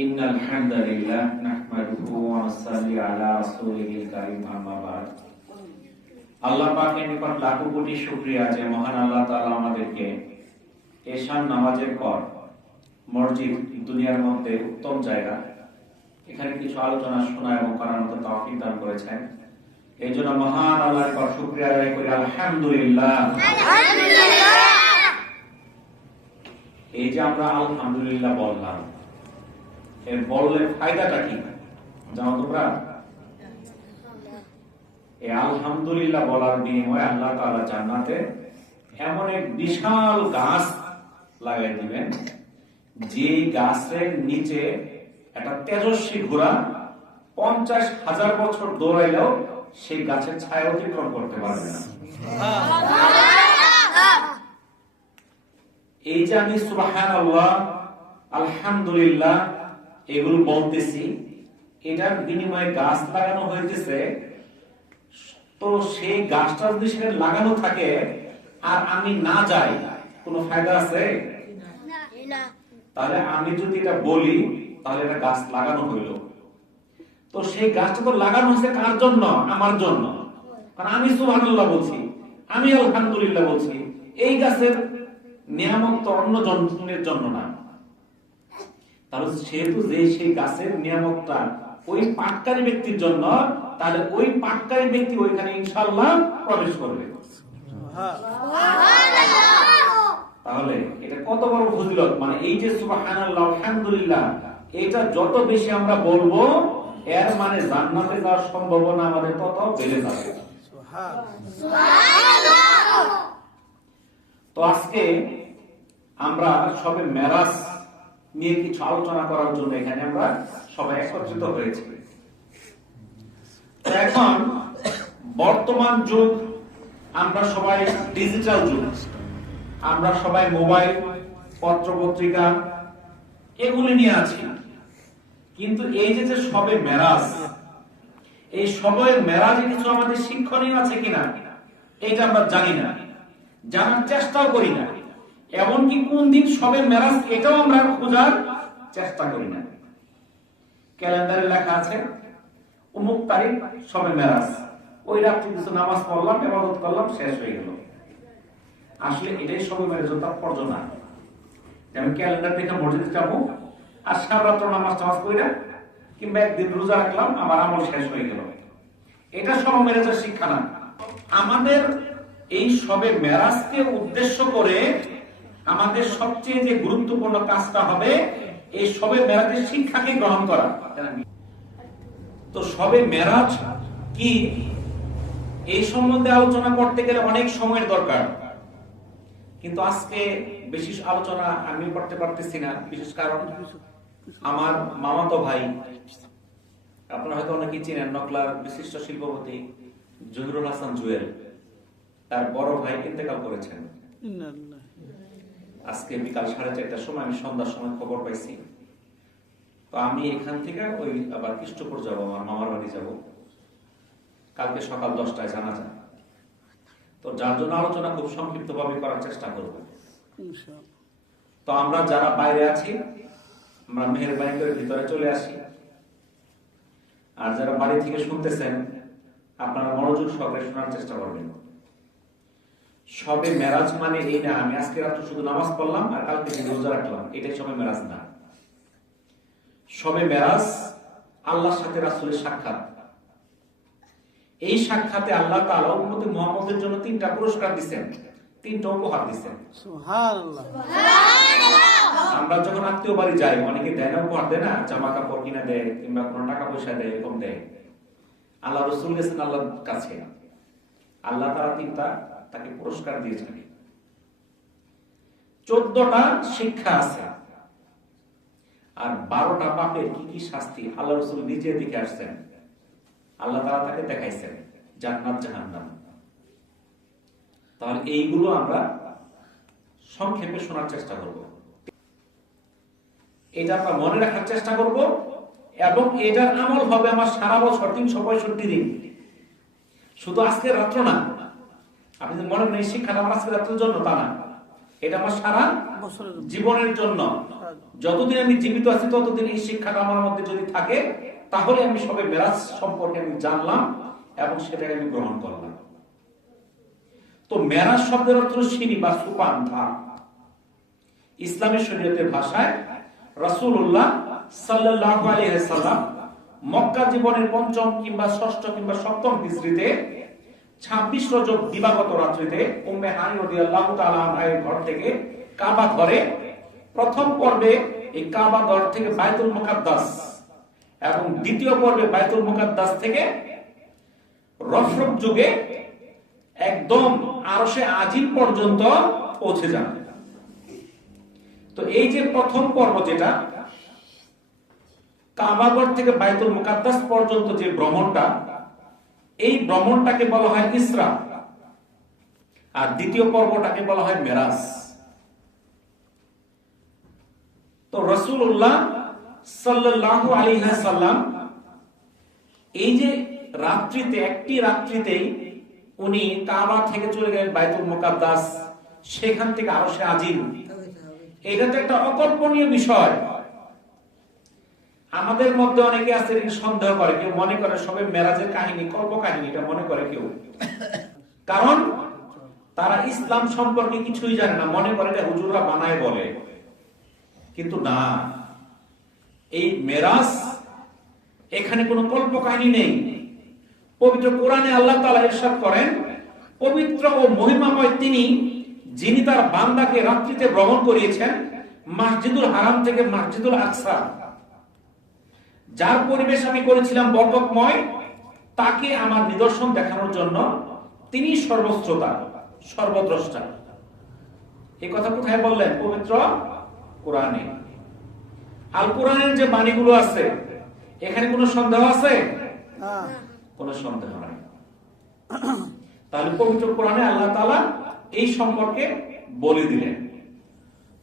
ইন্নাল হামদালিল্লাহ নাহমাদুহু ওয়া নুসাল্লি আলা রাসূলিল কারীম আম্মা বা'দ। আল্লাহ পাকের নিকট লাখো কোটি শুকরিয়া যে মহান আল্লাহ তাআলা আমাদেরকে এশার নামাজের পর মসজিদ দুনিয়ার মধ্যে উত্তম জায়গা, এখানে কিছু আলোচনা শোনা এবং করার মতো তৌফিক দান করেছেন। এই জন্য মহান আল্লাহর পর শুকরিয়া আদায় করি আলহামদুলিল্লাহ। এই যে আমরা আলহামদুলিল্লাহ বললাম, এর বললে ফায়দাটা কি জানো তোমরা? এই আলহামদুলিল্লাহ বলার বিনিময়ে আল্লাহ তাআলা জান্নাতে এমন এক বিশাল গাছ লাগাই দিবেন, যে গাছের নিচে একটা তেজস্বী ঘোড়া 50,000 বছর দৌড়াইলেও সেই গাছের ছায়া অতিক্রম করতে পারবে না। এই যে আমি সুবহানাল্লাহ, আলহামদুলিল্লাহ এগুলো বলতেছি, এটার বিনিময়ে গাছ লাগানো হয়েছে। তো সেই গাছটা যদি সেখানে লাগানো থাকে আর আমি না যাই, কোনো ফায়দা আছে? তাহলে আমি যদি এটা বলি তাহলে এটা গাছ লাগানো হইল। তো সেই গাছটা তো লাগানো হয়েছে কার জন্য? আমার জন্য। কারণ আমি সুবহানাল্লাহ বলছি, আমি আলহামদুলিল্লাহ বলছি। এই গাছের নিয়ামত তো অন্য জনের জন্য না। তাহলে সেহেতু যে সেই গাছের নিয়ামতটা ওই পাটকারী ব্যক্তির জন্য, তাহলে ওই পাটকারী ব্যক্তি ওইখানে ইনশাআল্লাহ প্রবেশ করবে। তাহলে এটা কত বড় ফজিলত! মানে এই যে সুবহানাল্লাহ, আলহামদুলিল্লাহ, এটা যত বেশি আমরা বলবো, এর মানে জান্নাতে যাওয়ার সম্ভাবনা আমাদের তত বেড়ে যাবে। তো আজকে আমরা সবে মেরাজ নিয়ে কিছু আলোচনা করার জন্য এখানে আমরা সবাই একত্রিত হয়েছি। এখন বর্তমান যুগ, আমরা সবাই ডিজিটাল যুগ, আমরা সবাই মোবাইল, পত্র পত্রিকা এগুলি নিয়ে আছি। কিন্তু এই যে সবে মেরাজ, এই সবে মেরাজে কিছু আমাদের শিক্ষণীয় আছে কিনা এটা আমরা জানি না, জানার চেষ্টাও করি না। এমনকি কোন দিন সবে মেরাজ এটাও আমরা খোঁজার চেষ্টা করি না। ক্যালেন্ডারে লেখা আছে অমুক তারিখ সবে মেরাজ, ওই রাত্রে কিছু নামাজ পড়লাম, ইবাদত করলাম, শেষ হয়ে গেল। আসলে এটাই সবে মেরাজের তাৎপর্য না। আমি ক্যালেন্ডার দেখে মসজিদে যাবো আর সারা রাত্র নামাজ টামাজ কইরা কিংবা একদিন রোজা রাখলাম, আমার আমল শেষ হয়ে গেল, এটা সবে মেরাজের শিক্ষা না। আমাদের এই সবে মেরাজকে উদ্দেশ্য করে আমাদের সবচেয়ে যে গুরুত্বপূর্ণ কাজটা হবে এই সবে মেরাজের শিক্ষাকে গ্রহণ করা। তো সবে মেরাজ কি, এই সম্বন্ধে আলোচনা করতে গেলে অনেক সময়ের দরকার, কিন্তু আজকে বেশি আলোচনা আমি করতে পারতেছি না। বিশেষ কারণ আমার মামাতো ভাই, আপনারা হয়তো অনেকেই চিনেন, নকলার বিশিষ্ট শিল্পপতি জহিরুল হাসান জুয়েল, তার বড় ভাই ইন্তেকাল করেছেন। আজকে বিকাল 4:30টার সময়, আমি সন্ধ্যার সময় খবর পাইছি। তো আমি এখান থেকে ওই আবার কৃষ্ণপুর যাবো, আমার মামার বাড়ি যাব, কালকে সকাল 10টায় জানাজা। তো যার জন্য আলোচনা খুব সংক্ষিপ্ত ভাবে করার চেষ্টা করব। তো আমরা যারা বাইরে আছি, আমরা মেহেরবানি করে ভিতরে চলে আসি। আর যারা বাড়ি থেকে শুনতেছেন, আপনারা মনোযোগ সহকারে শোনার চেষ্টা করবেন। সবে মেরাজ মানে এই না আমি আজকে রাত্রে শুধু নামাজ পড়লাম আর কালকে রোজা রাখলাম, এটাই সবে মেরাজ না। সবে মেরাজ আল্লাহর সাথে রাসূলের সাক্ষাৎ। এই সাক্ষাতে আল্লাহ তাআলা উম্মতে মুহাম্মদের জন্য 3টা পুরস্কার দিবেন, 3টা উপহার দিবেন। সুবহানাল্লাহ। আমরা যখন আত্মীয় বাড়ি যাই, অনেকে দেয় না, উপহার দেয় না, জামা কাপড় কিনে দেয় কিংবা কোনো টাকা পয়সা দেয়, এরকম দেয়। আল্লাহ রাসূল গেছেন আল্লাহর কাছে, আল্লাহ তাআলা 3টা তাকে পুরস্কার দিয়েছেন। 14টা শিক্ষা আছে আর 12টা পাপের কি কি শাস্তি আল্লাহ রাসূল নিজে দেখে আসছেন। আল্লাহ তাআলা তাকে দেখাইছেন জান্নাত জাহান্নাম। তাহলে এইগুলো আমরা সংক্ষেপে শোনার চেষ্টা করব, এটা আমরা মনে রাখার চেষ্টা করব, এবং এটার আমল হবে আমার সারা বছর 365 দিন, শুধু আজকের রাত্র না। আপনি যদি মনে করেন এই শিক্ষাটা আমার আজকের রাত্রের জন্য, তা না। এটা আমার সারা জীবনের জন্য, যতদিন আমি জীবিত আছি ততদিন এই শিক্ষাটা আমার মধ্যে যদি থাকে, তাহলে আমি সবে মেরাজ সম্পর্কে আমি জানলাম এবং সেটাকে আমি গ্রহণ করলাম। তো মেরাজ শব্দের অর্থ সিঁড়ি বা সোপান, ধাপ। ইসলামী শরীয়তের ভাষায় রাসূলুল্লাহ সাল্লাল্লাহু আলাইহি ওয়াসাল্লাম মক্কা জীবনের পঞ্চম কিংবা ষষ্ঠ কিংবা সপ্তম হিজরিতে 26 রজব দিবাগত রাত্রিতে উম্মে হানি রাদিয়াল্লাহু তাআলা আনহার ঘর থেকে কাবা ঘরে প্রথম পর্বে এই কাবা ঘর থেকে বাইতুল মুকাদ্দাস এবং দ্বিতীয় পর্বে বাইতুল মুকাদ্দাস থেকে রফরফ যুগে একদম আরশে আজিম পর্যন্ত পৌঁছে যান। তো এই যে প্রথম পর্ব যেটা কাবাগর থেকে বাইতুল মুকাদ্দাস পর্যন্ত যে ভ্রমণটা, এই ভ্রমণটাকে বলা হয় ইসরা, আর দ্বিতীয় পর্বটাকে বলা হয় মেরাজ। তো রাসূলুল্লাহ সাল্লাল্লাহু আলাইহি ওয়াসাল্লাম এই যে রাত্রিতে, একটি রাত্রিতেই উনি কাবা থেকে চলে গেলেন বাইতুল মুকাদ্দাস, সেখান থেকে আরশে আজিম। এটা তো একটা অকল্পনীয় বিষয়। আমাদের মধ্যে অনেকে আছে সন্দেহ করে, কেউ মনে করে সবে মেরাজের কাহিনী কল্প কাহিনী, এটা মনে করে কেউ, কারণ তারা ইসলাম সম্পর্কে কিছুই জানে না, মনে করে এটা হুজুররা বানায় বলে। কিন্তু না, এই মেরাজ এখানে কোনো কল্প কাহিনী নেই। পবিত্র কোরআনে আল্লাহ তাআলা ইরশাদ করেন, পবিত্র ও মহিমাময় তিনি যিনি তার বান্দাকে রাত্রিতে ভ্রমণ করিয়েছেন মসজিদুল হারাম থেকে মসজিদুল আকসা, যার পরিবেশ আমি করেছিলাম বরকতময়, তাকে আমার নিদর্শন দেখানোর জন্য তিনি সর্বশ্রোতা সর্বদ্রষ্টা। এই কথা কোথায় বললেন? পবিত্র কোরআনে। আল কোরআনের যে বাণীগুলো আছে, এখানে কোনো সন্দেহ আছে? কোনো সন্দেহ নাই। তাহলে পবিত্র কোরআনে আল্লাহ তাআলা এই সম্পর্কে বলে দিলেন।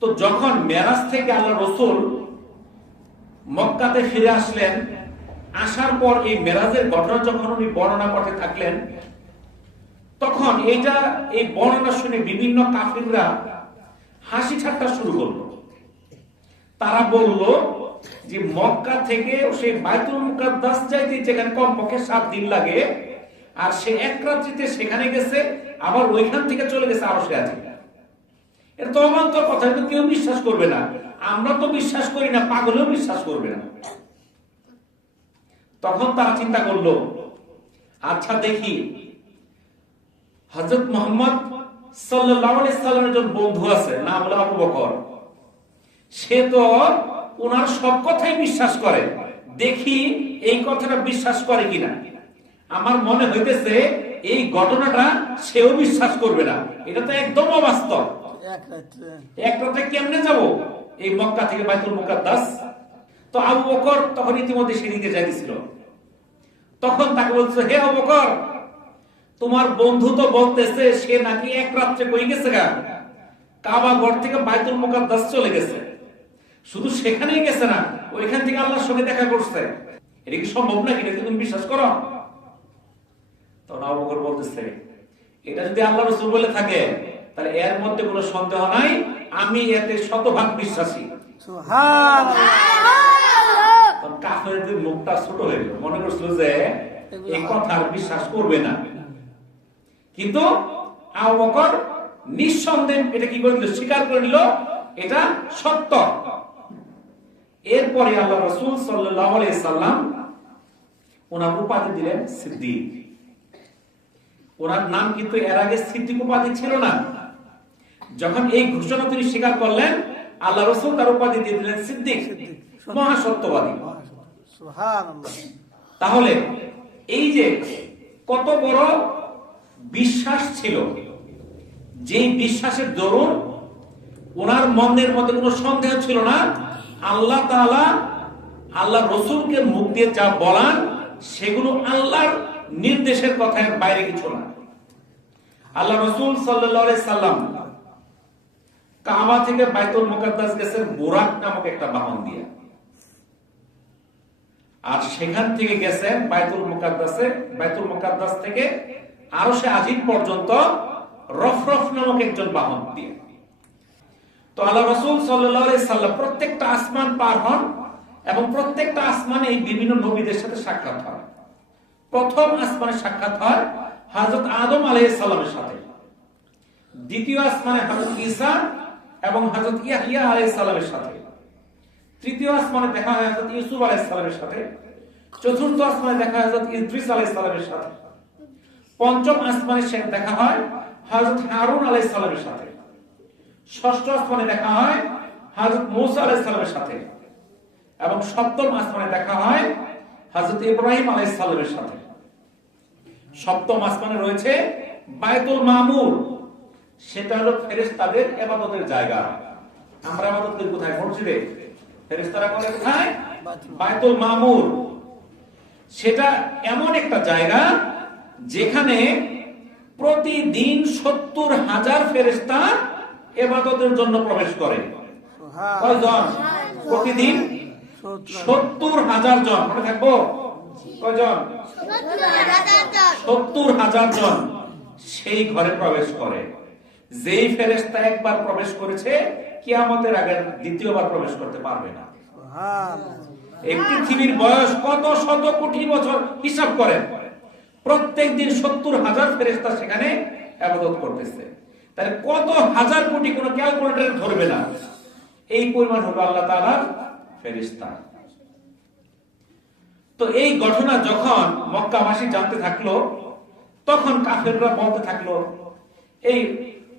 তো যখন মেরাজ থেকে আল্লাহ রাসূল মক্কাতে ফিরে আসলেন, আসার পর এই মেরাজের ঘটনা যখন উনি বর্ণনা করতে থাকলেন, তখন এই বর্ণনা শুনে বিভিন্ন কাফিররা হাসি ঠাট্টা শুরু করলো। তারা বলল যে মক্কা থেকে সেই বাইতুল মুকাদ্দাস যাইতে যেখানে কমপক্ষে 7 দিন লাগে, আর সে এক রাত্রিতে সেখানে গেছে, আবার ওইখান থেকে চলে গেছে আরশে আজিম। এটা তো অবান্তর কথা, কিন্তু কেউ বিশ্বাস করবে না। আমরা তো বিশ্বাস করি না, পাগলেও বিশ্বাস করবে না। তখন তারা চিন্তা করলো, আচ্ছা দেখি হযরত মুহাম্মদ সাল্লাল্লাহু আলাইহি সাল্লামের একজন বন্ধু আছে, নাম হলো আবু বকর। সে তো ওনার সব কথাই বিশ্বাস করে, দেখি এই কথাটা বিশ্বাস করে কিনা। আমার মনে হইতেছে এই ঘটনাটা সেও বিশ্বাস করবে না, এটা তো একদম অবাস্তব। এক রাতে কেমনে যাব এই মক্কা থেকে বাইতুল মুকাদ্দাস? তো আবু বকর তখন ইতিমধ্যে সেদিকে যাইতেছিল। তখন তাকে বলছে, হে আবু বকর, তোমার বন্ধু তো বলতেছে সে নাকি এক রাত্রে কই গেছে গা, কাবা ঘর থেকে বাইতুল মুকাদ্দাস চলে গেছে। শুধু সেখানেই গেছে না, ওইখান থেকে আল্লাহর সঙ্গে দেখা করছে। এটা কি সম্ভব নাকি? এটা তুমি বিশ্বাস করো? তখন আবু বকর বলতেছে, এটা যদি আল্লাহ রাসূল বলে থাকে তাহলে এর মধ্যে কোনো সন্দেহ নাই, আমি এতে শতভাগ বিশ্বাসী। সুবহানাল্লাহ। কাফেরদের মুখটা ছোট হয়ে গেল, মনে করছিল যে এই কথা আর বিশ্বাস করবে না। কিন্তু আবু বকর নিঃসন্দেহে এটা কি করে নিল? স্বীকার করে নিল এটা সত্য। এরপরে আল্লাহ রাসূল সাল্লাল্লাহু আলাইহি সাল্লাম ওনার উপাধি দিলেন সিদ্দিক। ওনার নাম কিন্তু এর আগে সিদ্দিক উপাধি ছিল না। যখন এই ঘোষণা তিনি স্বীকার করলেন, আল্লাহ রাসূল তার উপাধি দিয়ে দিলেন সিদ্দিক, মহাসত্যবাদী। সুবহানাল্লাহ। তাহলে এই যে কত বড় বিশ্বাস ছিল, যেই বিশ্বাসের দরুন ওনার মনের মধ্যে কোনো সন্দেহ ছিল না। আল্লাহ তাআলা আল্লাহ রাসূলকে মুখ দিয়ে যা বলান সেগুলো আল্লাহর নির্দেশের কথার বাইরে কিছু না। আল্লাহ রাসূল সাল্লাল্লাহু আলাইহি সাল্লাম কাবা থেকে বাইতুল মুকাদ্দাস গেছেন বুরাক নামক একটা বাহন দিয়ে, আর সেখান থেকে গেছেন বাইতুল মুকাদ্দাস থেকে আরশে আজিম পর্যন্ত রফরফ নামক একজন বাহন দিয়ে। তো আল্লাহ রাসূল সাল্লাল্লাহু আলাইহি সাল্লাম প্রত্যেকটা আসমান পার হন এবং প্রত্যেকটা আসমানে এই বিভিন্ন নবীদের সাথে সাক্ষাৎ হয়। প্রথম আসমানে সাক্ষাৎ হয় হযরত আদম আলাইহিস সালামের সাথে, দ্বিতীয় আসমানে হযরত ঈসা এবং হযরত ইয়াহইয়া আলাইহিস সালামের সাথে, তৃতীয় আসমানে দেখা হয় হযরত ইউসুফ আলাইহিস সালামের সাথে, চতুর্থ আসমানে দেখা হয় হযরত ইদ্রিস আলাইহিস সালামের সাথে, পঞ্চম আসমানে দেখা হয় হযরত হারুন আলাইহিস সালামের সাথে, ষষ্ঠ আসমানে দেখা হয় হযরত মূসা আলাইহিস সালামের সাথে এবং সপ্তম আসমানে দেখা হয় হযরত ইব্রাহিম আলাইহিস সালামের সাথে। সপ্তম আসমানে রয়েছে বায়তুল মামুর, সেটা হলো ফেরেশতাদের ইবাদতের জায়গা। আমরা ইবাদত করি কোথায়? মসজিদে। ফেরেশতারা করে কোথায়? বায়তুল মামুর। সেটা এমন একটা জায়গা যেখানে প্রতিদিন 70,000 ফেরেশতা ইবাদতের জন্য প্রবেশ করে। কয়জন? প্রতিদিন 70,000 জন। মনে থাকবো? কয়জন? 70,000 জন সেই ঘরে প্রবেশ করে। যেই ফেরেশতা একবার প্রবেশ করেছে, কিয়ামতের আগে দ্বিতীয়বার প্রবেশ করতে পারবে না। এই পৃথিবীর বয়স কত শত কোটি বছর হিসাব করেন, প্রত্যেকদিন 70,000 ফেরেশতা সেখানে ইবাদত করতেছে। তাহলে কত হাজার কোটি, কোনো ক্যালকুলেটর ধরবে না, এই পরিমাণ হলো আল্লাহ তাআলার ফেরেশতা। তো এই ঘটনা যখন মক্কাবাসী জানতে থাকলো, তখন কাফেররা বলতে থাকলো, এই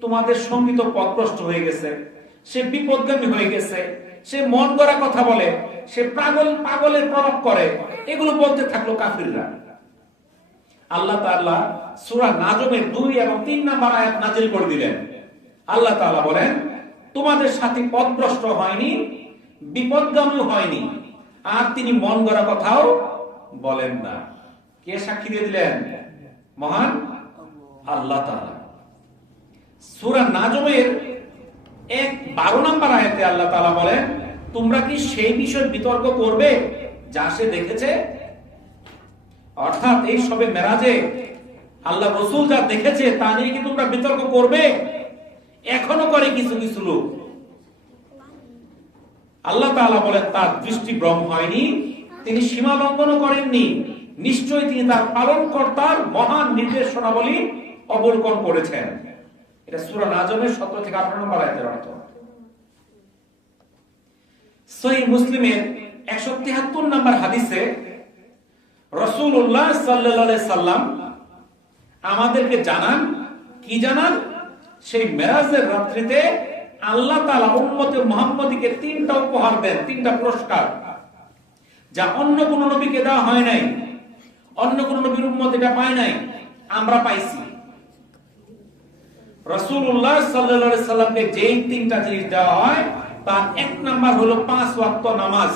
তোমাদের সঙ্গী তো পথভ্রষ্ট হয়ে গেছে, সে বিপদগামী হয়ে গেছে, সে মন গড়া কথা বলে, সে পাগলের প্রভাব করে, এগুলো বলতে থাকলো কাফিররা। আল্লাহ তাআলা সূরা নাজমের 2 এবং 3 নম্বর আয়াত নাযিল করে দিলেন। আল্লাহ তাআলা বলেন, তোমাদের সাথী পথভ্রষ্ট হয়নি, বিপদগামী হয়নি, আর তিনি মন গড়া কথাও বলেন না। কে সাক্ষী দিয়ে দিলেন? মহান আল্লাহ তাআলা। সূরা নাজমের 12 নম্বর আয়াতে আল্লাহ তাআলা বলেন, তোমরা কি সেই বিষয়ে বিতর্ক করবে যা সে দেখেছে? অর্থাৎ এই সবে মেরাজে আল্লাহ রাসূল যা দেখেছে তা নিয়ে কি তোমরা বিতর্ক করবে? এখনো করে কিছু কিছু লোক। আল্লাহ তাআলা বলেন, তার দৃষ্টি ভ্রম হয়নি, তিনি সীমা লঙ্ঘনও করেননি, নিশ্চয়ই তিনি তার পালনকর্তার মহান নির্দেশনাবলী অবলোকন করেছেন। এটা সূরা নাজমের 17 থেকে 18 নম্বর আয়াতের অর্থ। সহিহ মুসলিমের 173 নম্বর হাদিসে রাসূলুল্লাহ সাল্লাল্লাহু আলাইহি সাল্লাম আমাদেরকে জানান, কি জানান? সেই মেরাজের রাত্রিতে আল্লাহ তাআলা উম্মতে মুহাম্মাদীকে 3টা উপহার দেন, 3টা পুরস্কার, যা অন্য কোন নবীকে দেওয়া হয় নাই, অন্য কোন নবীর উম্মত এটা পায় নাই, আমরা পাইছি। রাসূলুল্লাহ সাল্লাল্লাহু আলাইহি সাল্লামকে যেই 3টা জিনিস দেওয়া হয়, তার 1 নাম্বার হলো 5 ওয়াক্ত নামাজ।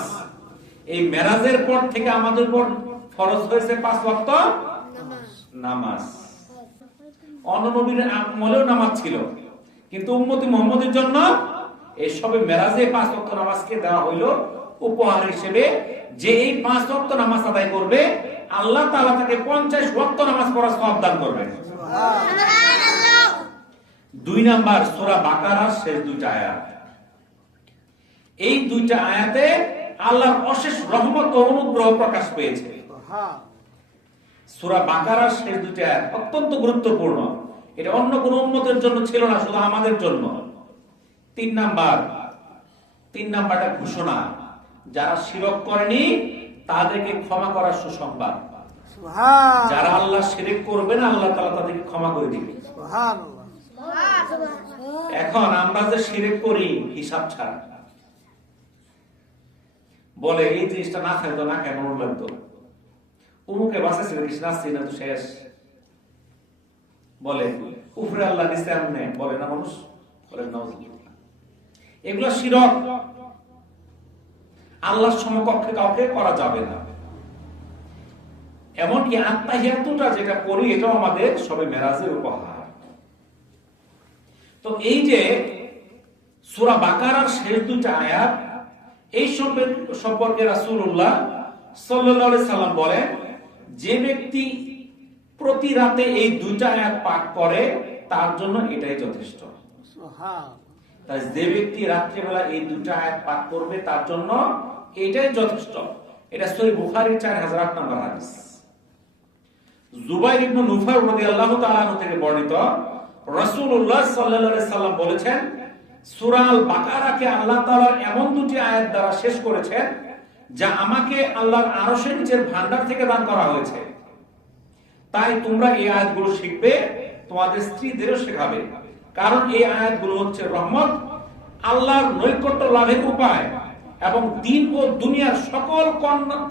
এই মেরাজের পর থেকে আমাদের উপর ফরজ হয়েছে 5 ওয়াক্ত নামাজ। অন্য নবীর আমলেও নামাজ ছিল, কিন্তু উম্মতি মুহাম্মদের জন্য এই সবে মেরাজে 5 ওয়াক্ত নামাজকে দেওয়া হইল উপহার হিসেবে। যে এই 5 ওয়াক্ত নামাজ আদায় করবে, আল্লাহ তাআলা তাকে 50 ওয়াক্ত নামাজ পড়ার সওয়াব দান করবেন। সুবহানাল্লাহ। 2 নাম্বার সূরা বাকারার শেষ 2টা আয়াত। এই 2টা আয়াতে আল্লাহর অশেষ রহমত ও অনুগ্রহ প্রকাশ পেয়েছে। সূরা বাকারার শেষ 2টা আয়াত অত্যন্ত গুরুত্বপূর্ণ। এটা অন্য কোন উম্মতের জন্য ছিল না, শুধু আমাদের জন্য। 3 নাম্বারটা ঘোষণা, যারা শিরক করেনি তাদেরকে ক্ষমা করার সুসংবাদ। সুবহানাল্লাহ। যারা আল্লাহ শিরক করবে না, আল্লাহ তাআলা তাদেরকে ক্ষমা করে দিবেন। সুবহানাল্লাহ। এখন আমরা যে শিরক করি হিসাব ছাড়া, বলে এই জিনিসটা না খাই তো না খাই মনে লাগতো, উমুকে বাঁচাইছিল কৃষ্ণ আসছি না তো শেষ, বলে উপরে আল্লাহ দিছে আমনে, বলে না মানুষ, বলে না। এগুলো শিরক, আল্লাহর সমকক্ষে কাউকে করা যাবে না। এমনকি আত্মাহিয়াতুটা যেটা পড়ি, এটাও আমাদের সবে মেরাজের উপহার। তো এই যে সূরা বাকারার শেষ 2টা আয়াত, এই সম্পর্কে রাসূলুল্লাহ সাল্লাল্লাহু আলাইহি সাল্লাম বলেন, যে ব্যক্তি প্রতি রাতে এই 2টা আয়াত পাঠ করে তার জন্য এটাই যথেষ্ট। তাই যে ব্যক্তি রাত্রিবেলা এই দুটো আয়াত পাঠ করবে তার জন্য এটাই যথেষ্ট। এটা সহিহ বুখারীর 4008 নম্বর হাদিস। জুবাইর ইবনে নুফার রাদিয়াল্লাহু তাআলা আনহু থেকে বর্ণিত, রাসূলুল্লাহ সাল্লাল্লাহু আলাইহি সাল্লাম বলেছেন, সূরা আল বাকারাকে আল্লাহ তাআলা এমন দুটি আয়াত দ্বারা শেষ করেছেন যা আমাকে আল্লাহর আরশের নিচের ভান্ডার থেকে দান করা হয়েছে। তাই তোমরা এই আয়াতগুলো শিখবে, তোমাদের স্ত্রীদেরও শেখাবে, কারণ এই আয়াতগুলো হচ্ছে রহমত, আল্লাহর নৈকট্য লাভের উপায় এবং দ্বীন ও দুনিয়ার সকল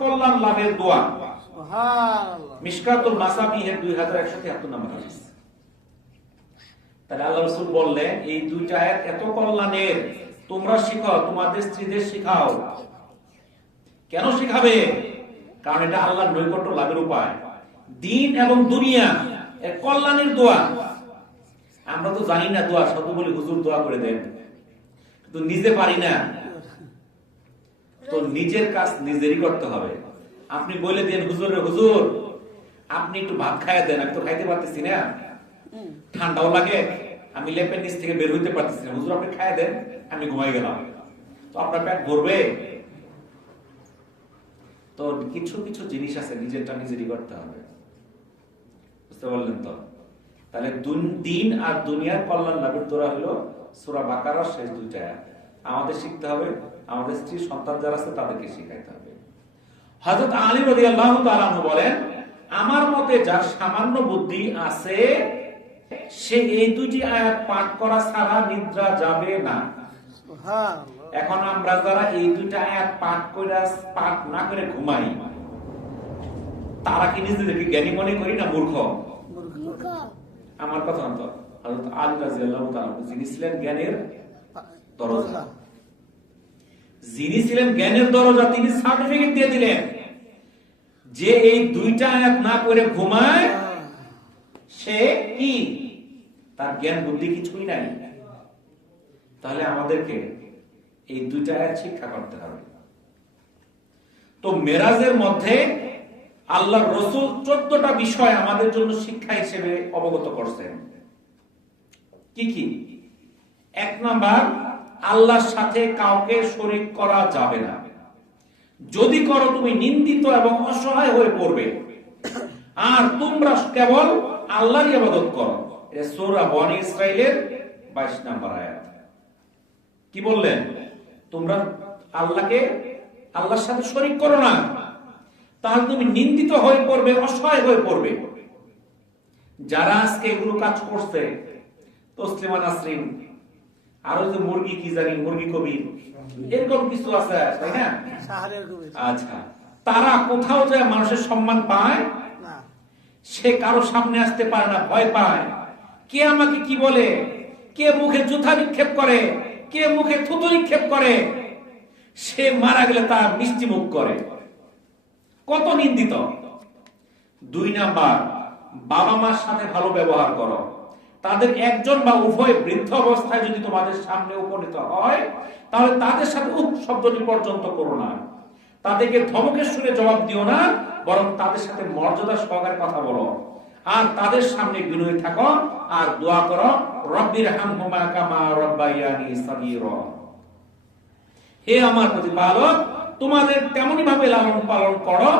কল্যাণ লাভের দোয়া। সুবহানাল্লাহ। মিশকাতুল মাসাবিহের 2173 নম্বর হাদিস। তাহলে আল্লাহ রাসূল বললেন এই দুইটা আয়াত এত কল্যাণের, তোমরা শিখাও, তোমাদের স্ত্রীদের শিখাও। কেন শিখাবে? কারণ এটা আল্লাহর নৈকট্য লাভের উপায়, দ্বীন এবং দুনিয়া এর কল্যাণের দোয়া। আমরা তো জানি না দোয়া, শুধু বলি হুজুর দোয়া করে দেন, কিন্তু নিজে পারি না। তো নিজের কাজ নিজেরই করতে হবে। আপনি বলে দেন হুজুর, হুজুর আপনি একটু ভাত খাইয়ে দেন, আমি তো খাইতে পারতেছি না, ঠান্ডাও লাগে, আমি লেপের নিচ থেকে বের হইতে পারতেছি না, হুজুর আপনি খাইয়ে দেন, আমি ঘুমাই গেলাম। তো আপনার পেট ভরবে? তো কিছু কিছু জিনিস আছে নিজেরটা নিজেরই করতে হবে, বুঝতে পারলেন তো? তাহলে দিন আর দুনিয়ার কল্যাণ লাভের দোয়া হলো সূরা বাকারার শেষ দুইটা আয়াত। আমাদের শিখতে হবে, আমাদের স্ত্রী সন্তান যারা আছে তাদেরকে শিখাইতে হবে। হযরত আলী রাদিয়াল্লাহু তাআলা আনহু বলেন, আমার মতে যার সামান্য বুদ্ধি আছে সে এই দুটি আয়াত পাঠ করা ছাড়া নিদ্রা যাবে না। সুবহানাল্লাহ। এখন আমরা যারা এই দুইটা আয়াত পাঠ না করে ঘুমাই, তারা কি নিজেদেরকে জ্ঞানী মনে করি না মূর্খ? মূর্খ। আমার কথা তো হযরত আলী রাদিয়াল্লাহু তাআলা যিনি ছিলেন জ্ঞানের দরজা, যিনি ছিলেন জ্ঞানের দরজা, তিনি সার্টিফিকেট দিয়ে দিলেন যে এই দুইটা আয়াত না করে ঘুমায় সে কি, তার জ্ঞান বুদ্ধি কিছুই নাই। তাহলে আমাদেরকে এই দুইটা আয়াত শিক্ষা করতে হবে। তো মেরাজের মধ্যে আল্লাহর রাসূল 14টা বিষয় আমাদের জন্য শিক্ষা হিসেবে অবগত করছেন। কি কি? 1 নাম্বার, আল্লাহর সাথে কাউকে শরীক করা যাবে না। যদি করো তুমি নিন্দিত এবং অসহায় হয়ে পড়বে। আর তোমরা কেবল আল্লাহর ইবাদত করো। এটা সূরা বনী ইসরাইলের 22 নম্বর আয়াত। কি বললেন? তোমরা আল্লাহর সাথে শরীক করো না, তাহলে তুমি নিন্দিত হয়ে পড়বে, অসহায় হয়ে পড়বে। যারা আজকে এগুলো কাজ করছে, তসলিমা নাসরিন, আরো যে মুরগি কি জানি, মুরগি কবির, এরকম কিছু আছে, তাই না? আচ্ছা, তারা কোথাও যায় মানুষের সম্মান পায় না, সে কারো সামনে আসতে পারে না, ভয় পায়। কে আমাকে কি বলে, কে মুখে জুতা নিক্ষেপ করে, কে মুখে থুতু নিক্ষেপ করে, সে মারা গেলে তার মিষ্টি মুখ করে। কত নিন্দিত। 2 নাম্বার, বাবা মার সাথে ভালো ব্যবহার করো। তাদের একজন বা উভয় বৃদ্ধ অবস্থায় যদি তোমাদের সামনে উপনীত হয়, তাহলে তাদের সাথে উপ শব্দটি পর্যন্ত করো না। তাদেরকে ধমকের সুরে জবাব দিও না, বরং তাদের সাথে মর্যাদা সহকারে কথা বলো। আর তাদের সামনে বিনয়ী থাকো আর দোয়া করো, রব্বিরহামহুমা কামা রাব্বায়ানি সাগীরা। হে আমার প্রতিপালক, তোমাদের তেমনি ভাবে লালন পালন করো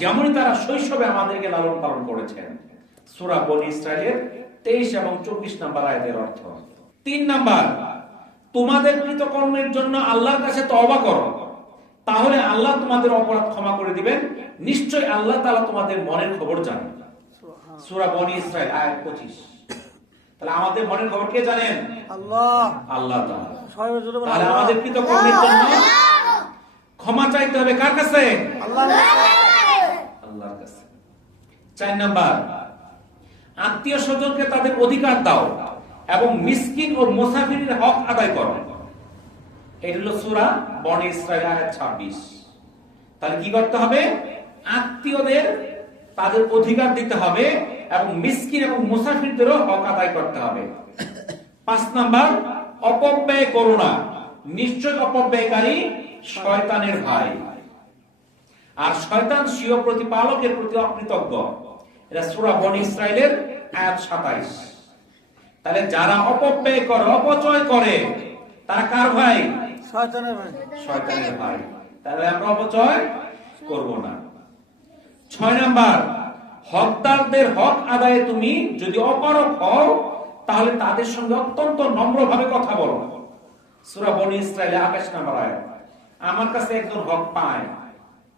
যেমনি তারা শৈশবে আমাদেরকে লালন পালন করেছেন। সূরা বনী ইসরাইলের 23 এবং 24 নম্বর আয়াতের অর্থ। 3 নাম্বার, তোমাদের কৃতকর্মের জন্য আল্লাহর কাছে তওবা করো, তাহলে আল্লাহ তোমাদের অপরাধ ক্ষমা করে দিবেন। নিশ্চয় আল্লাহ তাআলা তোমাদের মনের খবর জানেন। সূরা বনী ইসরাইল আয়াত 25। তাহলে আমাদের মনের খবর কে জানেন? আল্লাহ। আল্লাহ তাআলা। তাহলে আমাদের কৃতকর্মের জন্য ক্ষমা চাইতে হবে কার কাছে? আল্লাহর কাছে। 4 নাম্বার, আত্মীয় স্বজনকে তাদের অধিকার দাও এবং মিসকিন ও মুসাফিরের হক আদায় করো। এটা হলো সূরা বনী ইসরাইল আয়াত 26। তাহলে কি করতে হবে? আত্মীয়দের তাদের অধিকার দিতে হবে এবং মিসকিন এবং মুসাফিরদেরও হক আদায় করতে হবে। 5 নাম্বার, অপব্যয় করো না, নিশ্চয় অপব্যয়কারী শয়তানের ভাই, আর শয়তান স্বীয় প্রতিপালকের প্রতি অকৃতজ্ঞ। এটা সূরা বনী ইসরাইলের আয়াত 27। তাহলে যারা অপব্যয় করে, অপচয় করে, তারা কার ভাই? শয়তানের ভাই। শয়তানের ভাই। তাহলে আমরা অপচয় করব না। 6 নাম্বার, হকদারদের হক আদায়ে তুমি যদি অপারগ হও তাহলে তাদের সঙ্গে অত্যন্ত নম্রভাবে কথা বলো। সূরা বনী ইসরাইল 28 নম্বর আয়াত। আমার কাছে একজন হক পায়,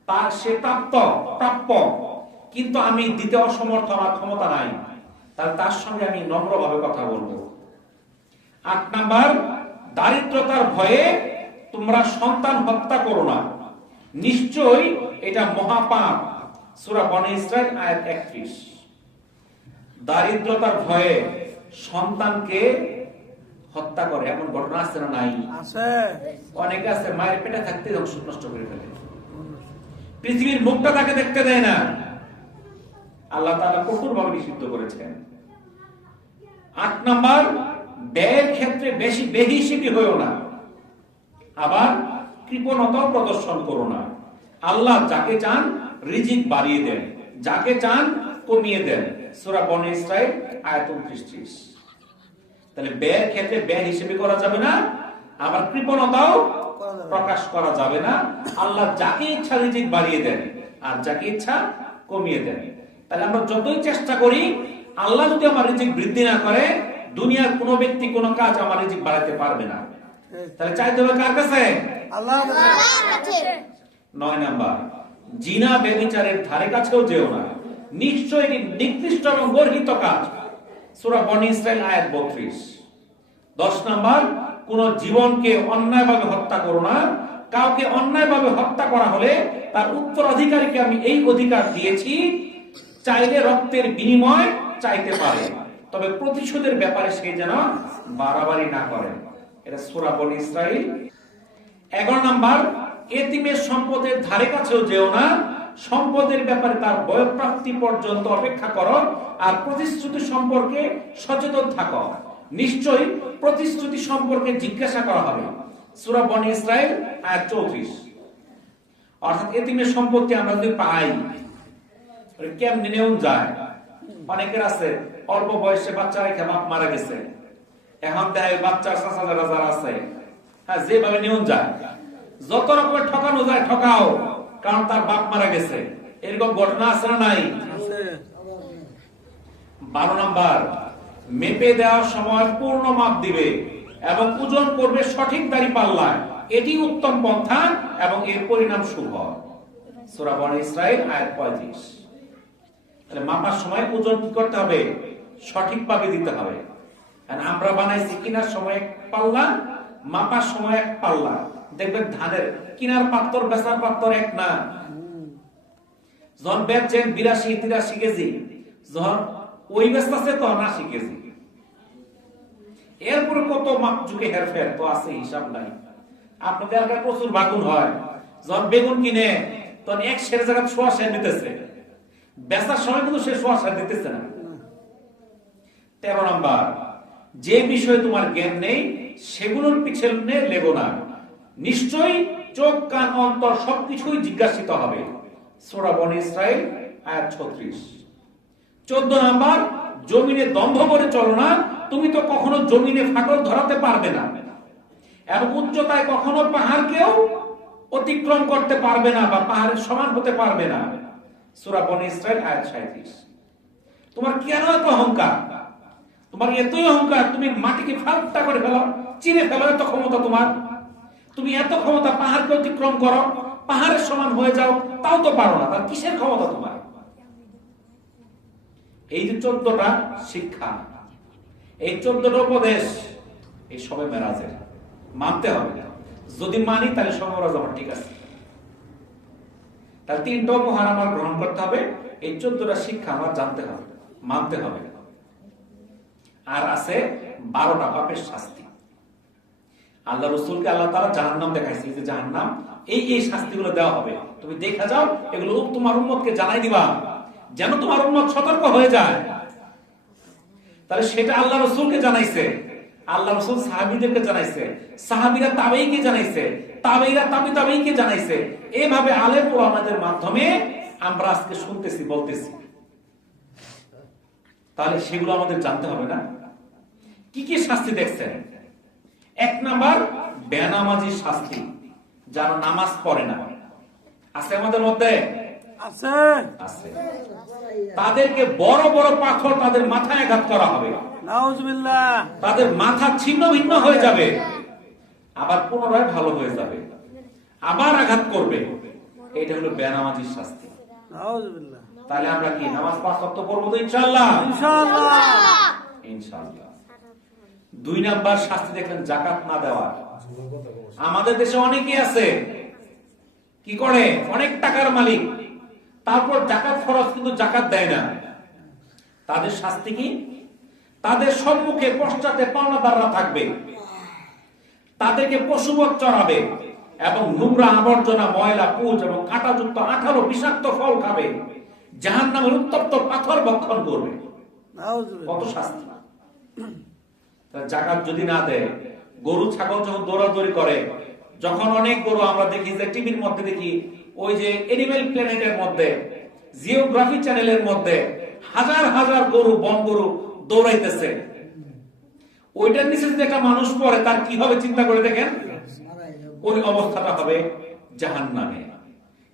তার সে প্রাপ্য, কিন্তু আমি দিতে অসমর্থ, আমার ক্ষমতা নাই, তাহলে তার সঙ্গে আমি নম্রভাবে কথা বলবো। 8 নাম্বার, দারিদ্রতার ভয়ে তোমরা সন্তান হত্যা করো না, নিশ্চয়ই এটা মহাপাপ। সূরা বনী ইসরাইল আয়াত 31। দারিদ্রতার ভয়ে সন্তানকে হত্যা করে এমন ঘটনা আছে না নাই? আছে। অনেকে আছে মায়ের পেটে থাকতে নষ্ট করে ফেলে, পৃথিবীর মুখটা তাকে দেখতে দেয় না। আল্লাহ তাআলা কঠোরভাবে নিষিদ্ধ করেছেন। 8 নাম্বার, ব্যয়ের ক্ষেত্রে বেশি বেহিশিবি হইও না, আবার কৃপণতাও প্রদর্শন করো না। আল্লাহ যাকে চান রিজিক বাড়িয়ে দেন, যাকে চান কমিয়ে দেন। সূরা বনী ইসরাইল আয়াত 29। তাহলে ব্যয়ের ক্ষেত্রে ব্যয় হিসেবে করা যাবে না, আবার কৃপণতাও প্রকাশ করা যাবে না। আল্লাহ যাকে ইচ্ছা রিজিক বাড়িয়ে দেন আর যাকে ইচ্ছা কমিয়ে দেন। তাহলে আমরা যতই চেষ্টা করি, আল্লাহ যদি আমার রিজিক বৃদ্ধি না করে, দুনিয়ার কোনো ব্যক্তি কোনো কাজ আমার রিজিক বাড়াতে পারবে না। তাহলে চাইতে হবে কার কাছে? আল্লাহর কাছে। 9 নাম্বার, জিনা ব্যভিচারের ধারে কাছেও যেও না, নিশ্চয়ই এটি নিকৃষ্ট এবং গর্হিত কাজ। সূরা বনী ইসরাইল আয়াত 32। 10 নাম্বার, কোন জীবনকে অন্যায়ভাবে হত্যা করো না, কাউকে অন্যায়ভাবে হত্যা করা হলে তার উত্তরাধিকারীকে আমি এই অধিকার দিয়েছি, চাইলে রক্তের বিনিময় চাইতে পারে, তবে প্রতিশোধের ব্যাপারে সে যেন বাড়াবাড়ি না করে। এটা সূরা বনী ইসরাইল। 11 নাম্বার, এতিমের সম্পদের ধারে কাছেও যেও না, সম্পদের ব্যাপারে তার বয়ঃপ্রাপ্তি পর্যন্ত অপেক্ষা করো, আর প্রতিশ্রুতি সম্পর্কে সচেতন থাকো, নিশ্চয়ই প্রতিশ্রুতি সম্পর্কে জিজ্ঞাসা করা হবে। সূরা বনী ইসরাইল আয়াত 34। অর্থাৎ এতিমের সম্পত্তি আমরা যদি পাই, কেমনে নেওয়া যায়? অনেকের আছে অল্প বয়সে বাচ্চা রেখে বাপ মারা গেছে, এখন দেয় বাচ্চার চাচারা যারা আছে, হ্যাঁ, যেভাবে নেওয়া যায়, যত রকমের ঠকানো যায় ঠকাও, কারণ তার বাপ মারা গেছে। এরকম ঘটনা আছে না নাই? 12 নাম্বার, মেপে দেওয়ার সময় পূর্ণ মাপ দিবে এবং ওজন করবে সঠিক দাড়ি পাল্লায়, এটি উত্তম পন্থা এবং এর পরিণাম শুভ। সূরা বনী ইসরাইল আয়াত 35। তাহলে মাপার সময় ওজন কি করতে হবে? সঠিকভাবে দিতে হবে। আমরা বানাইছি কিনার সময় এক পাল্লা, মাপার সময় এক পাল্লা। দেখবেন ধানের কিনার পাত্তর বেচার পাত্তর এক না। যখন বেচছেন 82-83 কেজি, যখন ওই বেচতেছে তখন 80 কেজি। এরপরে কত মাপ যুগে হেরফের তো আছে, হিসাব নাই। আপনাদের এলাকায় প্রচুর বাগুন হয়, যখন বেগুন কিনে তখন 1 সের জায়গায় 1.5 সের নিতেছে, বেচার সময় কিন্তু সে 1.5 সের দিতেছে না। 13 নাম্বার, যে বিষয়ে তোমার জ্ঞান নেই সেগুলোর পিছনে লেগো না, নিশ্চয়ই চোখ কান অন্তর সবকিছুই জিজ্ঞাসিত হবে। সূরা বনী ইসরাইল আয়াত 36। 14 নাম্বার, জমিনে দম্ভ করে চলো না, তুমি তো কখনো জমিনে ফাটল ধরাতে পারবে না, এবং উচ্চতায় কখনো পাহাড়কেও অতিক্রম করতে পারবে না বা পাহাড়ের সমান হতে পারবে না। সূরা বনী ইসরাইল আয়াত 37। তোমার কেন এত অহংকার? তোমার এতই অহংকার তুমি মাটিকে ফাটটা করে ফেলো, চিরে ফেলো, এত ক্ষমতা তোমার? তুমি এত ক্ষমতা, পাহাড়কে অতিক্রম করো, পাহাড়ের সমান হয়ে যাও, তাও তো পারো না, তার কিসের ক্ষমতা তোমার? এই যে 14টা শিক্ষা, এই 14টা উপদেশ, এই সবে মেরাজের মানতে হবে। যদি মানি তাহলে সবে মেরাজ আমার ঠিক আছে। তাহলে 3টা উপহার আমার গ্রহণ করতে হবে, এই 14টা শিক্ষা আমার জানতে হবে, মানতে হবে। আর আছে 12টা পাপের শাস্তি। আল্লাহ রাসূলকে আল্লাহ তাআলা জাহান্নাম দেখাইছে, যে জাহান্নাম এই শাস্তিগুলো দেওয়া হবে, তুমি দেখা যাও, এগুলো তোমার উম্মতকে জানাই দিবা, যেন তোমার উম্মত সতর্ক হয়ে যায়। তাহলে সেটা আল্লাহ রাসূলকে জানাইছে, আল্লাহ রাসূল সাহাবীদেরকে জানাইছে, সাহাবীরা তাবেঈকে জানাইছে, তাবেঈরা তাবেঈকে জানাইছে। এইভাবে আলেম ওলামাদের মাধ্যমে আমরা আজকে শুনতেছি, বলতেছি। তাহলে সেগুলো আমাদের জানতে হবে না? কি কি শাস্তি দেখছেন? এক নাম্বার বেনামাজির শাস্তি, যারা নামাজ পড়ে না। আছে আমাদের মধ্যে? আছে। তাদেরকে বড় বড় পাথর তাদের মাথায় আঘাত করা হবে, নাউজুবিল্লাহ। তাদের মাথা ছিন্ন ভিন্ন হয়ে যাবে, আবার পুনরায় ভালো হয়ে যাবে, আবার আঘাত করবে। এটা হলো বেনামাজির শাস্তি, নাউজুবিল্লাহ। তাহলে আমরা কি নামাজ 5 ওয়াক্ত পড়বো তো ইনশাআল্লাহ? ইনশাআল্লাহ, ইনশাআল্লাহ। 2 নাম্বার শাস্তি দেখেন যাকাত না দেওয়া। আমাদের দেশে অনেকেই আছে কি করে, অনেক টাকার মালিক, তারপর যাকাত খরচ কিন্তু যাকাত দেয় না। তাদের শাস্তি কি? তাদের সম্মুখে পশ্চাতে পাওনাদাররা থাকবে, তাদেরকে পশুবৎ চড়াবে এবং নোংরা আবর্জনা, ময়লা, পুঁজ এবং কাঁটাযুক্ত 18 বিষাক্ত ফল খাবে, জাহান্নামের উত্তপ্ত পাথর ভক্ষণ করবে। কত শাস্তি! যাকাত যদি না দেয়, গরু ছাগল যখন দৌড়াদৌড়ি করে, যখন অনেক গরু আমরা দেখি যে টিভির মধ্যে দেখি, ওই যে এনিম্যাল প্ল্যানেটের মধ্যে, জিওগ্রাফি চ্যানেলের মধ্যে হাজার হাজার গরু, বন গরু দৌড়াইতেছে, ওইটার নিচে যদি একটা মানুষ পড়ে তার কি হবে চিন্তা করে দেখেন। ওই অবস্থাটা হবে জাহান্নামে,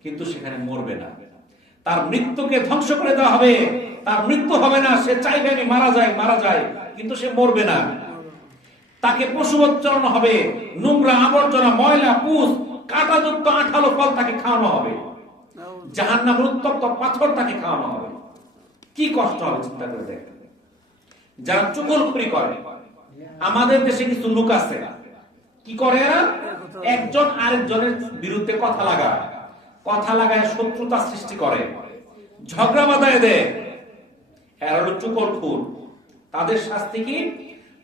কিন্তু সেখানে মরবে না, তার মৃত্যুকে ধ্বংস করে দেওয়া হবে। তার মৃত্যু হবে না, সে চাইবে আমি মারা যায়, কিন্তু সে মরবে না। তাকে পশুবৎ চড়ানো হবে, নোংরা আবর্জনা, ময়লা, পুঁজ, কাঁটাযুক্ত 18 ফল তাকে খাওয়ানো হবে, জাহান্নামের উত্তপ্ত পাথর তাকে খাওয়ানো হবে। কি কষ্ট হবে চিন্তা করে দেখেন। যারা চুগলখড়ি করে, আমাদের দেশে কিছু লোক আছে কি করে, এরা একজন আরেকজনের বিরুদ্ধে কথা লাগায় শত্রুতা সৃষ্টি করে, ঝগড়া বাঁধায় দেয়। এরা হলো চুগলখোর। তাদের শাস্তি কি?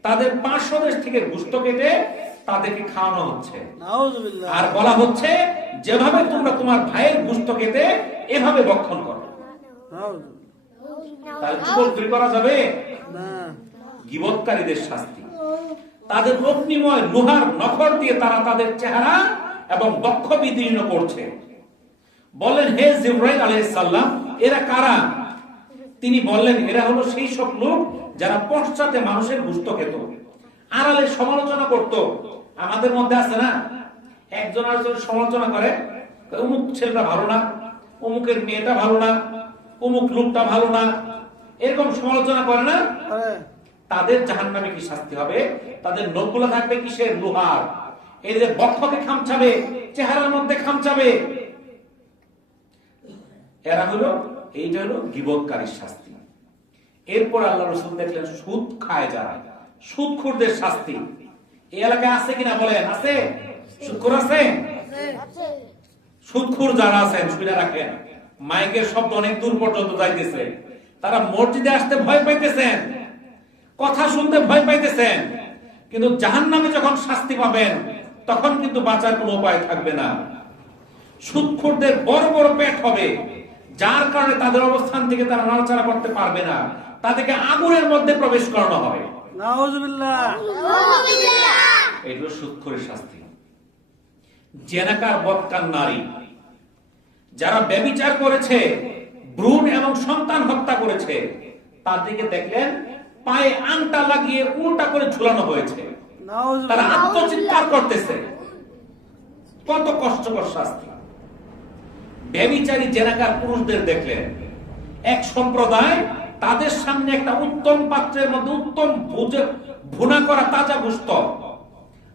তাদের 500 দেশ থেকে গোশত কেটে তাদেরকে খাওয়ানো হচ্ছে, আর বলা হচ্ছে যেভাবে তোমরা তোমার ভাইয়ের গোশত কেটে এভাবে ভক্ষণ করো। তাহলে চুগলখড়ি করা যাবে না। গীবতকারীদের শাস্তি, তাদের অগ্নিময় লোহার নখর দিয়ে তারা তাদের চেহারা এবং বক্ষ বিদীর্ণ করছে। বলেন, হে জিবরাইল আলাইহিস সালাম, এরা কারা? তিনি বললেন, এরা হলো সেই সব লোক যারা পশ্চাতে মানুষের গোশত খেত, আড়ালে সমালোচনা করত। আমাদের মধ্যে আছে না, একজন আরেকজনের সমালোচনা করে, অমুক ছেলেটা ভালো না, অমুকের মেয়েটা ভালো না, অমুক লোকটা ভালো না, এরকম সমালোচনা করে না? তাদের জাহান্নামে কি শাস্তি হবে? তাদের নখগুলো থাকবে কিসের? লোহার। এদের বক্ষকে খামচাবে, চেহারার মধ্যে খামচাবে। এরা হলো, এইটা হলো গীবতকারীর শাস্তি। এরপর আল্লাহ রাসূল দেখলেন সুদ খায় যারা, সুদখোরদের শাস্তি। এই এলাকায় আছে কিনা বলেন? আছে? সুদখোর আছে? সুদখোর যারা আছেন শুনে রাখেন, মাইকের শব্দ অনেক দূর পর্যন্ত যাইতেছে, তারা মসজিদে আসতে ভয় পাইতেছেন, কথা শুনতে ভয় পাইতেছেন, কিন্তু জাহান্নামে যখন শাস্তি পাবেন তখন কিন্তু বাঁচার কোনো উপায় থাকবে না। সুদখোরদের বড় বড় পেট হবে, যার কারণে তাদের অবস্থান থেকে তারা নড়াচড়া করতে পারবে না, তাদেরকে আগুনের মধ্যে প্রবেশ করানো হবে। নাউজুবিল্লাহ। এগুলো সুদখোরের শাস্তি। জেনাকার, বদকার নারী, যারা ব্যভিচার করেছে, ভ্রূণ এবং সন্তান হত্যা করেছে, তাদেরকে দেখলেন পায়ে আংটা লাগিয়ে উল্টা করে ঝুলানো হয়েছে, তারা আত্মচিৎকার করতেছে। কত কষ্টকর শাস্তি! ব্যভিচারী জেনাকার পুরুষদের দেখলেন এক সম্প্রদায়, তাদের সামনে একটা উত্তম পাত্রের মধ্যে উত্তম ভুনা করা তাজা গোশত,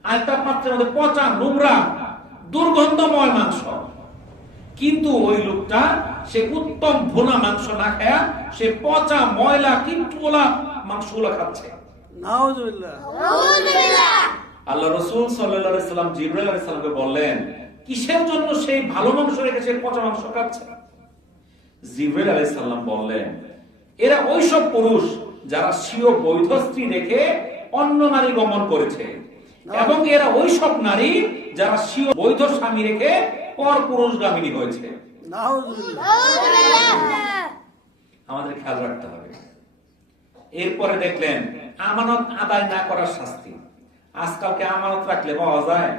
আর একটা পাত্রের মধ্যে পচা, নোংরা, দুর্গন্ধময় মাংস। কিন্তু ওই লোকটা সে উত্তম ভুনা মাংস না খায়া সে পচা, ময়লা, কিন্তুলা মাংসগুলো খাচ্ছে। নাউজুবিল্লাহ। আল্লাহ রাসূল সাল্লাল্লাহু আলাইহি সাল্লাম জিবরাইল আলাইহিস সালামকে বললেন, কিসের জন্য সেই ভালো মাংস রেখে সে পচা মাংস খাচ্ছে? জিবরাইল আলাইহিস সালাম বললেন, এরা ওইসব পুরুষ যারা স্বীয় বৈধ স্ত্রী রেখে অন্য নারী গমন করেছে, এবং এরা ওইসব নারী যারা স্বীয় বৈধ স্বামী রেখে পর পুরুষগামিনী হয়েছে। আমাদের খেয়াল রাখতে হবে। এরপরে দেখলেন আমানত আদায় না করার শাস্তি। আজকালকে আমানত রাখলে পাওয়া যায়?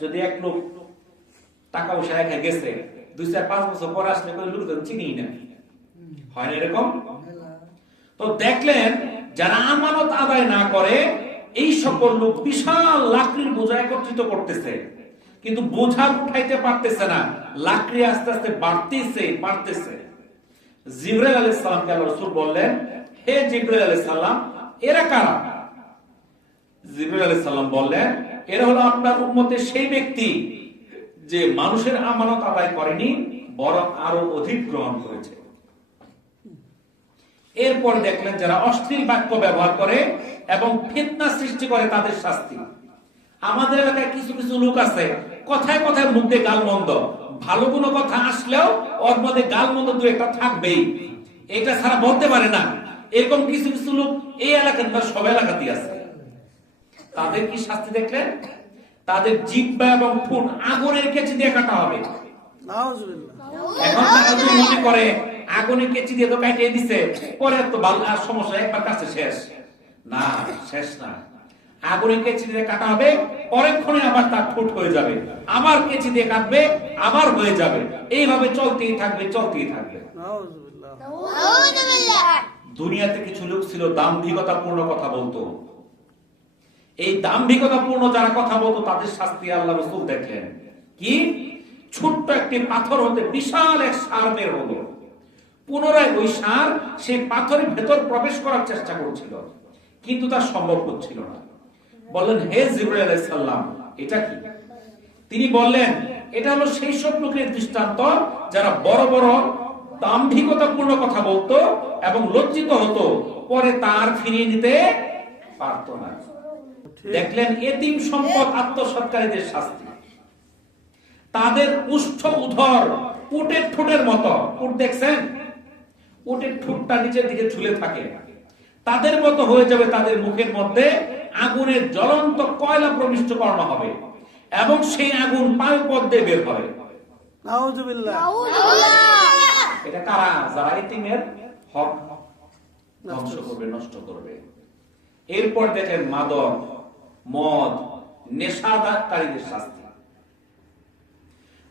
যদি এক লোক টাকা পয়সা রেখে গেছে, 2-4-5 বছর পর আসলে লোকজন চিনি না, হয় না এরকম? তো দেখলেন যারা আমানত আদায় না করে এই সকল লোক বিশাল লাকড়ির বোঝা একত্রিত করতেছে, কিন্তু বোঝা উঠাইতে পারতেছে না, লাকড়ি আস্তে আস্তে বাড়তেছে। জিবরাইল আলাইহিস সালামকে আল্লাহ রাসূল বললেন, হে জিবরাইল আলাইহিস সালাম, এরা কারা? জিবরাইল আলাইহিস সালাম বললেন, এরা হলো আপনার উম্মতের সেই ব্যক্তি যে মানুষের আমানত আদায় করেনি, বরং আরো অধিক গ্রহণ করেছে। এরপর দেখলেন যারা অশ্লীল বাক্য ব্যবহার করে এবং ফিতনা সৃষ্টি করে তাদের শাস্তি। আমাদের এলাকায় কিছু কিছু লোক আছে, কথায় কথায় মুখ দিয়ে গালমন্দ, ভালো কোনো কথা আসলেও ওর মধ্যে গালমন্দ দু একটা থাকবেই, এটা ছাড়া বলতে পারে না। এরকম কিছু কিছু লোক এই এলাকার না, সব এলাকাতেই আছে। তাদের কি শাস্তি দেখলেন? তাদের জিহ্বা এবং ঠোঁট আগুনের কেচি দিয়ে কাটা হবে। এখন তারা যদি মনে করে আগুনের কেচি দিয়ে তো কাটিয়ে দিছে, পরে তো আর সমস্যা, একবার কাছে শেষ না, শেষ না। আগুনের কেচি দিয়ে কাটা হবে, পরেক্ষণে আবার তার ঠোঁট হয়ে যাবে, আবার কেচি দিয়ে কাটবে, আবার হয়ে যাবে, এইভাবে চলতেই থাকবে। দুনিয়াতে কিছু লোক ছিল দাম্ভিকতাপূর্ণ কথা বলতো। এই দাম্ভিকতাপূর্ণ যারা কথা বলতো তাদের শাস্তি আল্লাহ রাসূল দেখলেন কি? ছোট্ট একটি পাথর হতে বিশাল এক ষাঁড় বের হলো। পুনরায় ওই ষাঁড় সেই পাথরের ভেতর প্রবেশ করার চেষ্টা করছিল, কিন্তু তা সম্ভব হচ্ছিল না। বললেন, হে জিবরাইল আলাইহিস সালাম, এটা কি? তিনি বললেন, এটা হলো সেই সব লোকের দৃষ্টান্ত যারা বড় বড় দাম্ভিকতাপূর্ণ কথা বলতো এবং লজ্জিত হতো, পরে তার ফিরিয়ে নিতে পারত না। দেখলেন এতিম সম্পদ আত্মসৎকারীদের শাস্তি। তাদের উষ্ঠ উদর উটের ঠোঁটের মতো, উট দেখছেন? উটের ঠোঁটটা নিচের দিকে ঝুলে থাকে, তাদের মতো হয়ে যাবে। তাদের মুখের মধ্যে আগুনের জ্বলন্ত কয়লা প্রবিষ্ট করানো হবে এবং সেই আগুন পায়ুপথ দিয়ে বের হবে। নাউযুবিল্লাহ। এটা কারা? যারা এতিমের হক ধ্বংস করবে, নষ্ট করবে। এরপর দেখেন মাদক, মদ, নেশাদারকারীদের শাস্তি।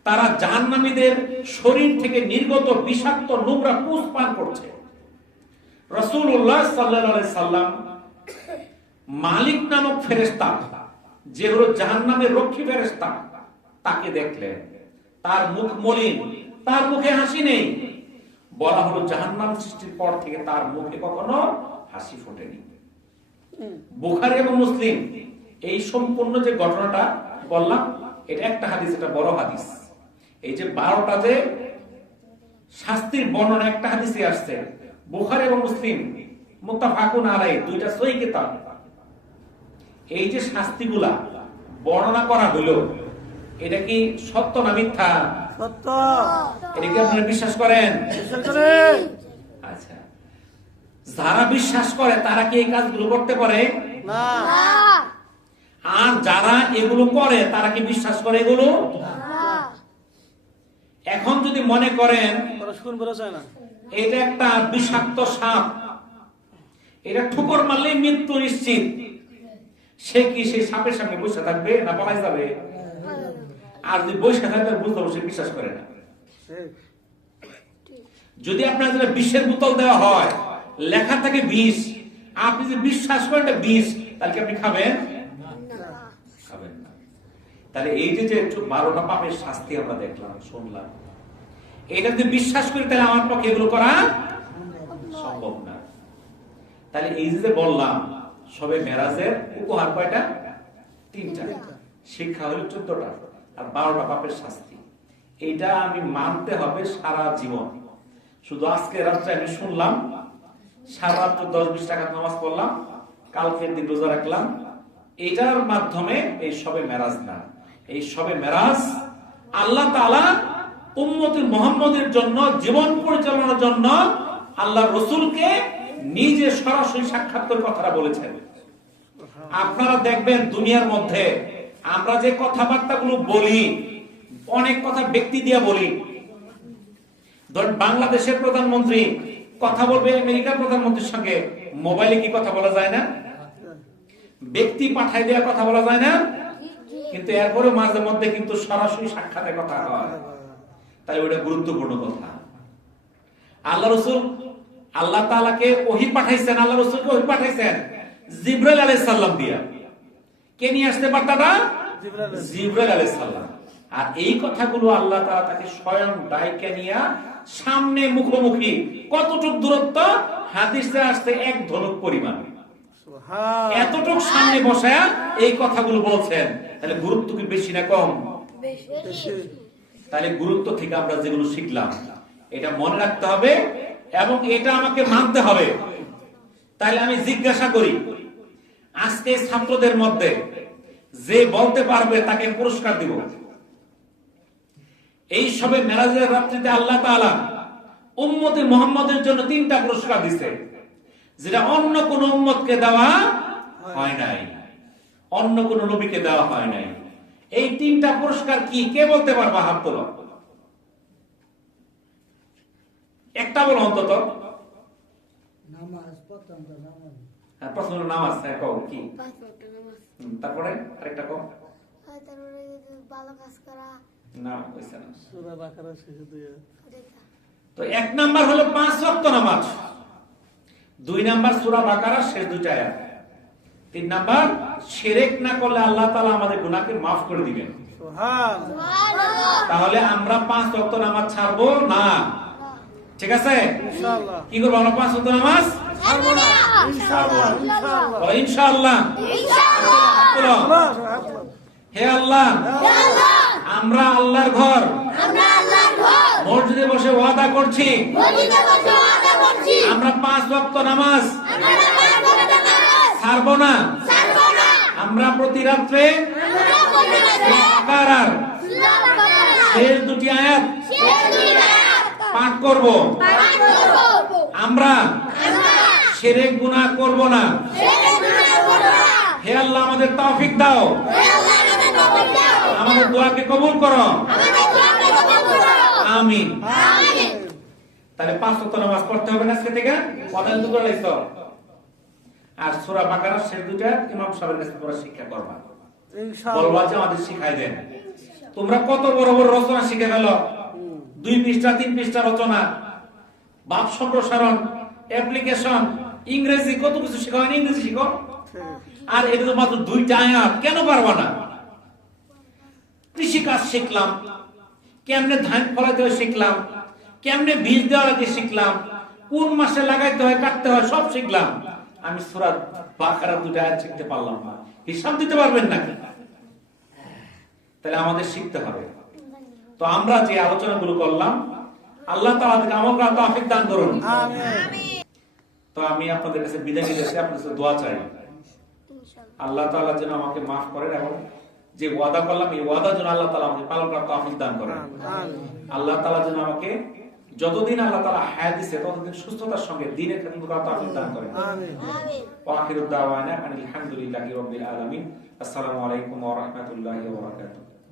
তারা জাহান্নামীদের শরীর থেকে নির্গত বিষাক্ত নোংরা পুষ পান করছে। রাসূলুল্লাহ সাল্লাল্লাহু আলাইহি সাল্লাম মালিক নামক ফেরেশতা, যে হলো জাহান্নামের রক্ষী ফেরেশতা, তাকে দেখলেন। তার মুখ মলিন, তার মুখে হাসি নেই। বলা হলো জাহান্নাম সৃষ্টির পর থেকে তার মুখে কখনো হাসি ফোটেনি। বুখারী এবং মুসলিম এই সম্পূর্ণ যে ঘটনাটা বললাম, এটা একটা হাদিস, এটা বড় হাদিস। এই যে 12টা যে শাস্তির বর্ণনা একটা হাদিসে আসছে, বুখারী এবং মুসলিম মুত্তাফাকুন আলাইহি, দুইটা সহিহ কিতাব। এই যে শাস্তিগুলা বর্ণনা করা হলো, এটা কি সত্য না মিথ্যা? সত্য। এটা কি আপনারা বিশ্বাস করেন? বিশ্বাস করেন। আচ্ছা, যারা বিশ্বাস করে তারা কি এই কাজগুলো করতে পারে? না। আর যারা এগুলো করে তারা কি বিশ্বাস করে এগুলো? না। এখন যদি মনে করেন এটা একটা বিষাক্ত সাপ, এটা ঠুকর মারলেই মৃত্যু নিশ্চিত, সে কি সেই সাপের সামনে বসে থাকবে না পালাই যাবে? আর যদি বসে থাকবে বুঝতে সে বিশ্বাস করে না। যদি আপনার বিষের বোতল দেওয়া হয়, লেখা থাকে বিষ, আপনি যদি বিশ্বাস করেন এটা বিষ, তাহলে আপনি খাবেন? খাবেন না। তাহলে এই যে 12টা পাপের শাস্তি আমরা দেখলাম, শুনলাম, এটা যদি বিশ্বাস করি তাহলে আমার পক্ষে এগুলো করা সম্ভব না। তাহলে এই যে বললাম, সবে মেরাজের উপহার কয়টা? 3টা। শিক্ষা হলো 14টা, আর 12টা পাপের শাস্তি। এইটা আমি মানতে হবে সারা জীবন। শুধু আজকে রাত্রে আমি শুনলাম, সারা রাত্র 10-20 টাকা নামাজ পড়লাম, কালকের দিন রোজা রাখলাম, এটার মাধ্যমে এই সবে মেরাজ না। এই সবে মেরাজ আল্লাহ তাআলা উম্মতে মুহাম্মদের জন্য, জীবন পরিচালনার জন্য আল্লাহ রাসূলকে নিজে সরাসরি সাক্ষাৎ করে কথাটা বলেছেন। আপনারা দেখবেন দুনিয়ার মধ্যে আমরা যে কথাবার্তাগুলো বলি, অনেক কথা ব্যক্তি দিয়ে বলি। ধরেন বাংলাদেশের প্রধানমন্ত্রী কথা বলবে আমেরিকার প্রধানমন্ত্রীর সঙ্গে, মোবাইলে কি কথা বলা যায় না? ব্যক্তি পাঠায় দেওয়া কথা বলা যায় না? কিন্তু এরপরে মাঝে মধ্যে কিন্তু সরাসরি সাক্ষাতে কথা হয়। তাই ওটা গুরুত্বপূর্ণ কথা। আল্লাহ রাসূল, আল্লাহ তাআলাকে ওহী পাঠাইছেন, আল্লাহ রাসূলকে ওহী পাঠাইছেন জিবরাইল আলাইহিস সালাম দিয়া। কে নিয়ে আসতে বার্তাটা? জিবরাইল আলাইহিস সালাম। আর এই কথাগুলো আল্লাহ তাআলা তাকে স্বয়ং ডাইকা নিয়ে সামনে মুখোমুখি, কতটুক দূরত্ব? হাদিসে আসছে এক ধনুক পরিমাণ, এতটুক সামনে বসায়া এই কথাগুলো বলছেন। তাহলে গুরুত্ব কি বেশি না কম? তাহলে গুরুত্ব থেকে আমরা যেগুলো শিখলাম এটা মনে রাখতে হবে এবং এটা আমাকে মানতে হবে। তাহলে আমি জিজ্ঞাসা করি, আজকে ছাত্রদের মধ্যে যে বলতে পারবে তাকে পুরস্কার দিব। এই সবে মেরাজের রাত্রিতে আল্লাহ তাআলা উম্মতে মুহাম্মাদের জন্য 3টা পুরস্কার দিয়েছে, যেটা অন্য কোন উম্মতকে দেওয়া হয় নাই, অন্য কোন নবীকে দেওয়া হয় নাই। এই 3টা পুরস্কার কি? কে বলতে পারবা? হাত তোলো। একটা বলো অন্তত। নামাজ, প্রথমটা নামাজ। হ্যাঁ, প্রথম নামাজ। হ্যাঁ, কও কি? তারপরে আরেকটা কও। তারপরে ভালো কাজ করা। না, হইছে না। সূরা বাকারা শেষে দিয়ে। তো 1 নাম্বার হলো 5 ওয়াক্ত নামাজ, 2 নাম্বার সূরা বাকারার শেষ 2টা আয়াত, 3 নাম্বার শিরক না করলে আল্লাহ তাআলা আমাদের গুনাহকে maaf করে দিবেন। সুবহানাল্লাহ। তাহলে আমরা 5 ওয়াক্ত নামাজ ছাড়বো না, ঠিক আছে? ইনশাআল্লাহ। কি করব আমরা? 5 ওয়াক্ত নামাজ ছাড়বো না ইনশাআল্লাহ। ইনশাআল্লাহ, ইনশাআল্লাহ, ইনশাআল্লাহ। হে আল্লাহ, হে আল্লাহ, আমরা আল্লাহর ঘর, আমরা আল্লাহর ঘর মসজিদে বসে ওয়াদা করছি, মসজিদে বসে ওয়াদা করছি, আমরা 5 ওয়াক্ত নামাজ, আমরা 5 ওয়াক্ত নামাজ ছাড়বো না, ছাড়বো না। আমরা প্রতি রাতে, আমরা প্রতি রাতে বাকারার শেষ 2টি আয়াত, শেষ 2টি আয়াত পাঠ করব, পাঠ করব। আমরা শিরক গুনাহ করব না, শিরক গুনাহ করব না। হে আল্লাহ, আমাদের তৌফিক দাও, হে আল্লাহ, আমাদের তৌফিক দাও। আমাদের দোয়াকে কবুল করো, আমাদের দোয়াকে কবুল করো। আমিন, আমিন। তাহলে 5 ওয়াক্ত নামাজ পড়তে হবে না আজকে থেকে? পড়াল তো করে লাইছো। আর সূরা বাকারার শেষ 2টা ইমাম সাহেবের কাছে তোমরা শিক্ষা করবা, ইনশাআল্লাহ। বলবা যে আমাদের শিখাই দেন। তোমরা কত বড় বড় রচনা শিখে ফেলো, 2 পৃষ্ঠা 3 পৃষ্ঠা রচনা, বাক সম্প্রসারণ, অ্যাপ্লিকেশন, ইংরেজি, কত কিছু শেখা হয় না? ইংরেজি শিখো। আর এটা তো মাত্র 2টা আয়াত, কেন পারবা না? কৃষি কাজ শিখলাম, কেমনে ধান ফলাইতে হয় শিখলাম, কেমনে বীজ দেওয়া লাগে শিখলাম, কোন মাসে লাগাইতে হয় কাটতে হয় সব শিখলাম। আমি সূরা বাকারার 2টা আয়াত শিখতে পারলাম না, হিসাব দিতে পারবেন নাকি? তাহলে আমাদের শিখতে হবে। তো আমরা যে আলোচনাগুলো করলাম, আল্লাহ তাআলা আমাদেরকে আমল করার তৌফিক দান করুন, আমিন। তো আমি আপনাদের কাছে বিদায় নিতেছি, আপনাদের কাছে দোয়া চাই, আল্লাহ তাআলা যেন আমাকে maaf করেন এবং যে ওয়াদা করলাম এই ওয়াদা যেন আল্লাহ তাআলা আমাকে পালন করার তৌফিক দান করেন, আমিন। আল্লাহ তাআলা যেন আমাকে যতদিন আল্লাহ তাআলা হায়াত দিয়েছে ততদিন সুস্থতার সঙ্গে দ্বীনের খেদমত করার তৌফিক দান করেন, আমিন, আমিন। ওয়া আখিরু দাওয়ানা আলহামদুলিল্লাহি রাব্বিল আলামিন। আসসালামু আলাইকুম ওয়া রাহমাতুল্লাহি ওয়া বারাকাতুহু।